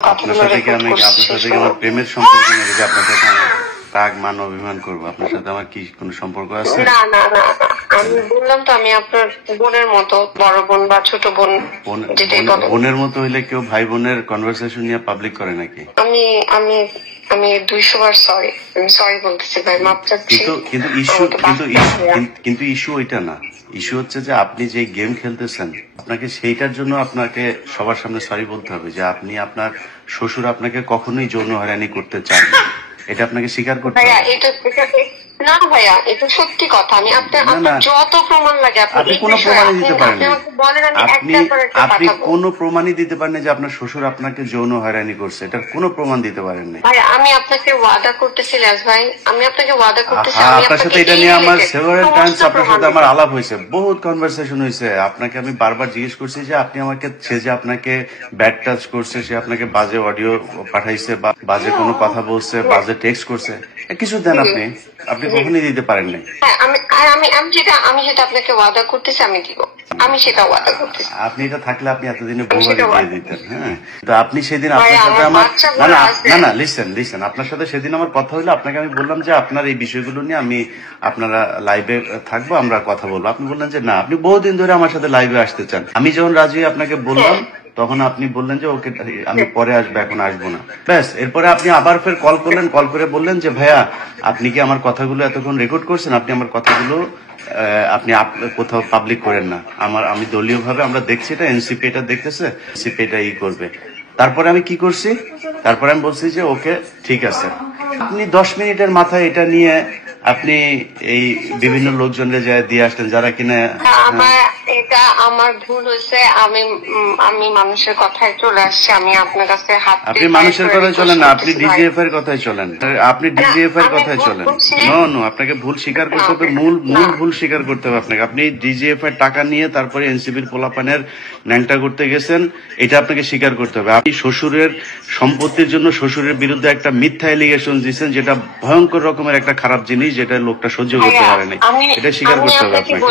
আপনার সাথে কি আমার প্রেমের সম্পর্ক নেই যে আপনার সাথে আমি রাগ মান অভিমান করবো? আপনার সাথে আমার কি কোনো সম্পর্ক আছে? না না না না, আমি বললাম তো আমি আপনার বোনের মতো, বড় বোন বা ছোট বোন যেটাই বলেন। বোনের মতো হইলে কেউ ভাই বোনের কনভারসেশন নিয়ে পাবলিক করে নাকি? আমি আমি আমি 200 বার সরি, আমি সরি বলতেছি ভাই, মাপ চাচ্ছি। কিন্তু ইস্যু ওইটা না। ইস্যু হচ্ছে যে আপনি যে গেম খেলতেছেন, আপনাকে সেইটার জন্য আপনাকে সবার সামনে সরি বলতে হবে যে আপনি আপনার শ্বশুর আপনাকে কখনোই যৌন হয়রানি করতে চান না। এটা আপনাকে স্বীকার করতে হবে। না ভাইয়া, এটা সত্যি কথা। আমি আপনার যত প্রমাণ লাগে আপনি কোনো প্রমাণই দিতে পারেন আপনি কোনো প্রমাণই দিতে পারেন যে আপনার শ্বশুর আপনাকে যৌন হয়রানি করছে, এটার কোনো প্রমাণ দিতে পারেন না। ভাই আমি আপনাকে ওয়াদা করতেছি লাজ ভাই, আমি আপনাকে ওয়াদা করতেছি আপনার সাথে এটা নিয়ে আমার সেভারাল টাইমস আপনার সাথে আমার আলাপ হয়েছে, বহুত কনভারসেশন হয়েছে। আপনাকে আমি বারবার জিজ্ঞেস করছি যে আপনি আমাকে, সে যে আপনাকে ব্যাড টাচ করছে, সে আপনাকে বাজে অডিও পাঠাইছে, বাজে কোনো কথা বলছে, বাজে টেক্সট করছে, কিছু দেন আপনি কখনই দিতে পারেন নাই। আমি যেটা আপনাকে ওয়াদা করতেছি আমি দিব, আমি সেটা ওয়াদা করতেছি। আপনি এটা থাকলে আপনি এতদিনে বহুবারই দিয়ে দিতেন। হ্যাঁ, তো আপনি সেদিন আপনার সাথে আমার না লিসেন আপনার সাথে সেদিন আমার কথা হলো, আপনাকে আমি বললাম যে আপনার এই বিষয়গুলো নিয়ে আমি আপনারা লাইভে থাকবো, আমরা কথা বলবো। আপনি বললেন যে না, আপনি বহুদিন ধরে আমার সাথে লাইভে আসতে চান। আমি যখন রাজি আপনাকে বললাম, তখন আপনি বললেন যে ওকে আমি পরে আসবো, এখন আসবো না। ব্যাস, এরপরে আপনি আবার ফের কল করলেন, কল করে বললেন যে ভাইয়া আপনি কি আমার কথাগুলো এতক্ষণ রেকর্ড করছেন, আপনি আমার কথাগুলো আপনি কোথাও পাবলিক করেন না। আমি দলীয় ভাবে আমরা দেখছি, এটা এনসিপি এটা দেখতেছে, এনসিপি এটা করবে। তারপরে আমি কি করছি, তারপরে আমি বলছি যে ওকে ঠিক আছে। আপনি 10 মিনিটের মাথায় এটা নিয়ে আপনি এই বিভিন্ন লোকজনকে দিয়ে আসলেন যারা কিনা। এটা আমার ভুল হয়েছে, আমি মানুষের কথায় চলে আসছি। আমি আপনার কাছে হাত, আপনি মানুষের কথায় চলেন না, আপনি ডিজিএফ এর কথায় চলেন, আপনি ডিজিএফ এর কথায় চলেন। নো, আপনাকে ভুল স্বীকার করতে হবে, মূল ভুল স্বীকার করতে হবে আপনাকে। আপনি ডিজিএফ এর টাকা নিয়ে তারপরে এনসিপির পোলাপানের ন্যাংটা করতে গেছেন, এটা আপনাকে স্বীকার করতে হবে। আপনি শ্বশুরের সম্পত্তির জন্য শ্বশুরের বিরুদ্ধে একটা মিথ্যা এলিগেশন দিচ্ছেন, যেটা ভয়ঙ্কর রকমের একটা খারাপ জিনিস, যেটা লোকটা সহ্য করতে পারে না। এটা স্বীকার করতে হবে আপনাকে।